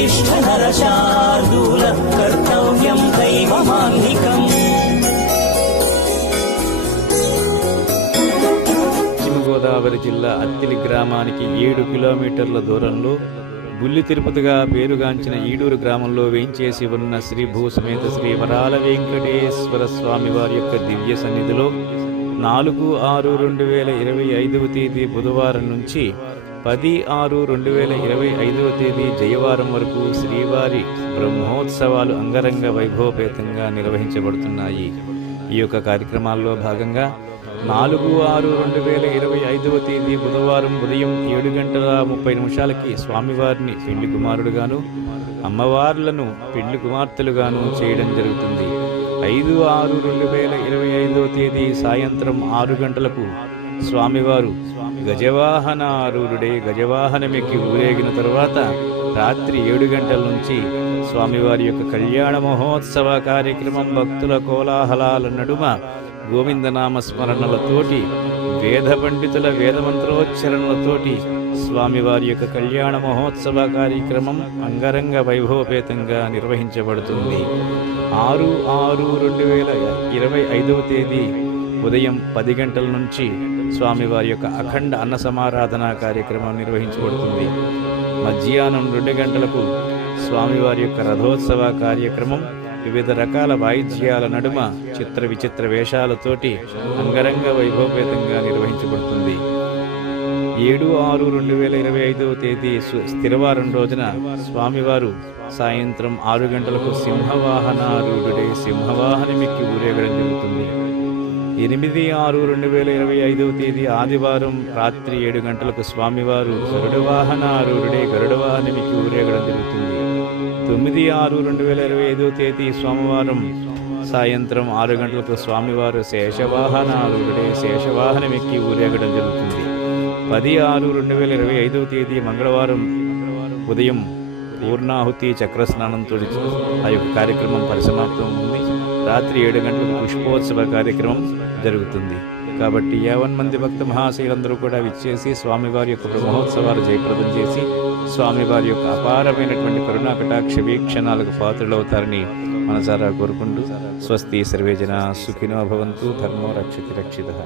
उत्तिष्ठ नरशार्दूल कर्तव्यं दैवमान्निकम्। గోదావరి జిల్లా అత్తిలి గ్రామానికి 7 కిలోమీటర్ల దూరంలో బుల్లి తిరుపతిగా పేరుగాంచిన ఈడూరు గ్రామంలో వేయించేసి ఉన్న శ్రీ భూసమేత శ్రీ వరాల వెంకటేశ్వర స్వామి వారి యొక్క దివ్య సన్నిధిలో 4/6/2025 తేదీ బుధవారం నుంచి 10/6/2025 తేదీ జయవారం వరకు శ్రీవారి బ్రహ్మోత్సవాలు అంగరంగ వైభవపేతంగా నిర్వహించబడుతున్నాయి. ఈ యొక్క కార్యక్రమాల్లో భాగంగా 4/6/2025 తేదీ బుధవారం ఉదయం 7:30 స్వామివారిని పెళ్లి కుమారుడుగాను అమ్మవార్లను పెళ్లి కుమార్తెలుగాను చేయడం జరుగుతుంది. 5/6/2025 తేదీ సాయంత్రం 6 గంటలకు స్వామివారు గజవాహనారూఢుడై గజవాహనమెక్కి ఊరేగిన తరువాత రాత్రి 7 గంటల నుంచి స్వామివారి యొక్క కళ్యాణ మహోత్సవ కార్యక్రమం భక్తుల కోలాహలాల నడుమ గోవిందనామ స్మరణలతోటి వేద పండితుల వేదమంత్రోచ్చరణలతోటి స్వామివారి యొక్క కళ్యాణ మహోత్సవ కార్యక్రమం అంగరంగ వైభవపేతంగా నిర్వహించబడుతుంది. 6/6/2025 తేదీ ఉదయం 10 గంటల నుంచి స్వామివారి యొక్క అఖండ అన్న సమారాధన కార్యక్రమం నిర్వహించబడుతుంది. మధ్యాహ్నం 2 గంటలకు స్వామివారి యొక్క రథోత్సవ కార్యక్రమం వివిధ రకాల వాయిద్యాల నడుమ చిత్ర విచిత్ర వేషాలతోటి అంగరంగ వైభవపేతంగా నిర్వహించబడుతుంది. 7/6/2025 తేదీ స్థిరవారం రోజున స్వామివారు సాయంత్రం 6 గంటలకు సింహవాహనారూఢుడై సింహవాహనమెక్కి ఊరేగడం జరుగుతుంది. 8/6/2025 తేదీ ఆదివారం రాత్రి 7 గంటలకు స్వామివారు గరుడవాహనారూఢుడై గరుడవాహనమెక్కి ఊరేగడం జరుగుతుంది. 9/6/2025 తేదీ సోమవారం సాయంత్రం 6 గంటలకు స్వామివారు శేషవాహనారూఢుడై శేషవాహనమెక్కి ఊరేగడం జరుగుతుంది. 10/6/2025 తేదీ మంగళవారం ఉదయం పూర్ణాహుతి చక్రస్నానంతో ఆ యొక్క కార్యక్రమం పరిసమాప్తం ఉంది. రాత్రి 7 గంటలకు పుష్పోత్సవ కార్యక్రమం జరుగుతుంది. కాబట్టి 50 మంది భక్త మహాశైలందరూ కూడా విచ్చేసి స్వామివారి యొక్క బ్రహ్మోత్సవాలు జయప్రదం చేసి స్వామివారి యొక్క అపారమైనటువంటి కరుణా కటాక్ష వీక్షణాలకు పాత్రలవుతారని మనసారా కోరుకుంటూ స్వస్తి సర్వే జనా సుఖినో భవంతు ధర్మో రక్షతి రక్షితః.